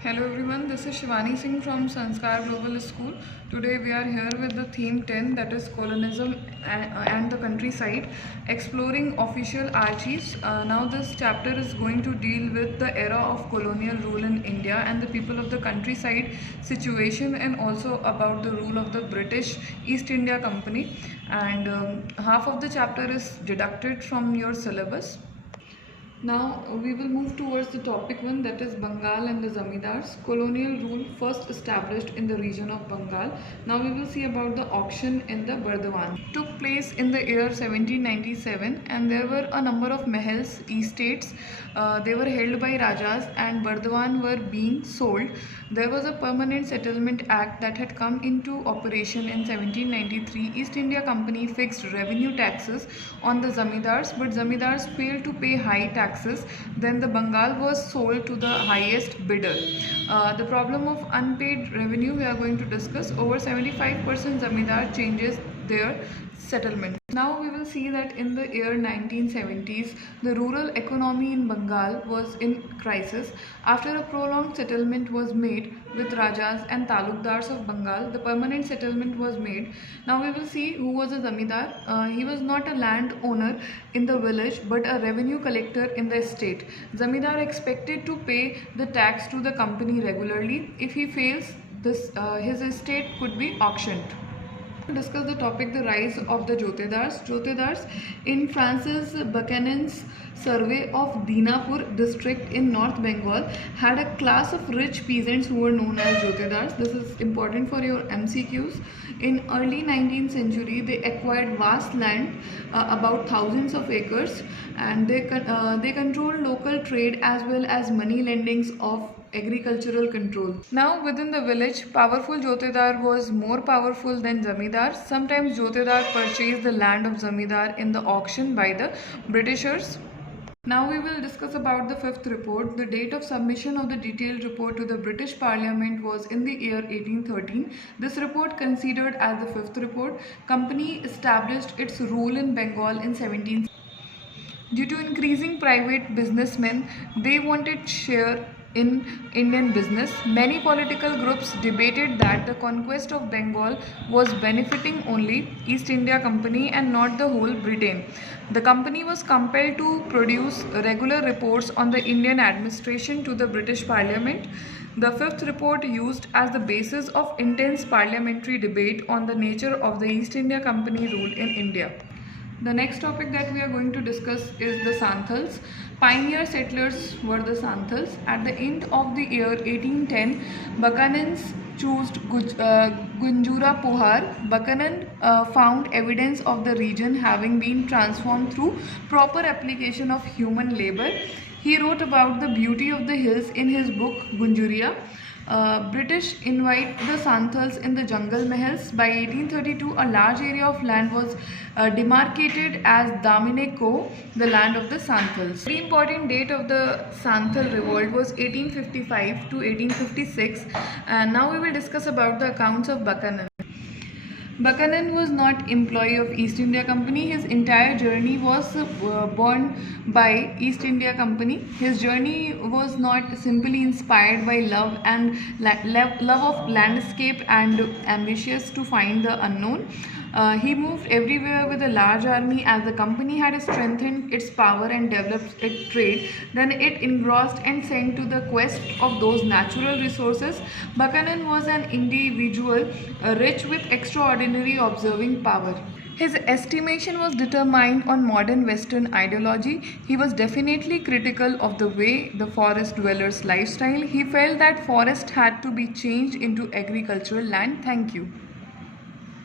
Hello everyone, this is Shivani Singh from Sanskar Global School. Today we are here with the theme 10, that is Colonism and the Countryside, exploring official archives. Now this chapter is going to deal with the era of colonial rule in India and the people of the countryside situation, and also about the rule of the British East India Company. And half of the chapter is deducted from your syllabus. Now we will move towards the topic 1, that is Bengal and the Zamindars. Colonial rule first established in the region of Bengal. Now we will see about the auction in the Burdwan. Took place in the year 1797, and there were a number of mahals, estates. They were held by Rajas, and Burdwan were being sold. There was a Permanent Settlement Act that had come into operation in 1793. East India Company fixed revenue taxes on the Zamindars, but Zamindars failed to pay high taxes. Then the Bengal was sold to the highest bidder. The problem of unpaid revenue we are going to discuss. Over 75% Zamindar changes their settlement. Now we will see that in the year 1970s, the rural economy in Bengal was in crisis. After a prolonged settlement was made with Rajas and Talukdars of Bengal, the permanent settlement was made. Now we will see who was a Zamindar. He was not a landowner in the village but a revenue collector in the state. Zamindar expected to pay the tax to the company regularly. If he fails, his estate could be auctioned. Discuss the topic, the rise of the Jotedars. Jotedars in Francis Buchanan's survey of Dinapur district in North Bengal had a class of rich peasants who were known as Jotedars. This is important for your MCQs. In early 19th century, they acquired vast land, about thousands of acres, and they controlled local trade as well as money lendings of agricultural control. Now within the village, powerful Jotedar was more powerful than Zamindar. Sometimes Jotedar purchased the land of Zamindar in the auction by the Britishers. Now we will discuss about the fifth report. The date of submission of the detailed report to the British Parliament was in the year 1813. This report considered as the fifth report. Company established its rule in Bengal in 17. Due to increasing private businessmen, they wanted share in Indian business. Many political groups debated that the conquest of Bengal was benefiting only East India Company and not the whole Britain. The company was compelled to produce regular reports on the Indian administration to the British Parliament. The fifth report used as the basis of intense parliamentary debate on the nature of the East India Company rule in India. The next topic that we are going to discuss is the Santals. Pioneer settlers were the Santals. At the end of the year 1810, Buchanans chose Gunjura Pohar. Buchanan found evidence of the region having been transformed through proper application of human labor. He wrote about the beauty of the hills in his book Gunjuria. British invite the Santals in the jungle mahals. By 1832, a large area of land was demarcated as Damine Ko, the land of the Santals. The important date of the Santhal revolt was 1855 to 1856, and now we will discuss about the accounts of Buchanan. Buchanan was not employee of East India Company. His entire journey was borne by East India Company. His journey was not simply inspired by love of landscape and ambitious to find the unknown. He moved everywhere with a large army. As the company had strengthened its power and developed its trade, then it engrossed and sent to the quest of those natural resources. Buchanan was an individual rich with extraordinary observing power. His estimation was determined on modern Western ideology. He was definitely critical of the way the forest dwellers' lifestyle. He felt that forest had to be changed into agricultural land. Thank you.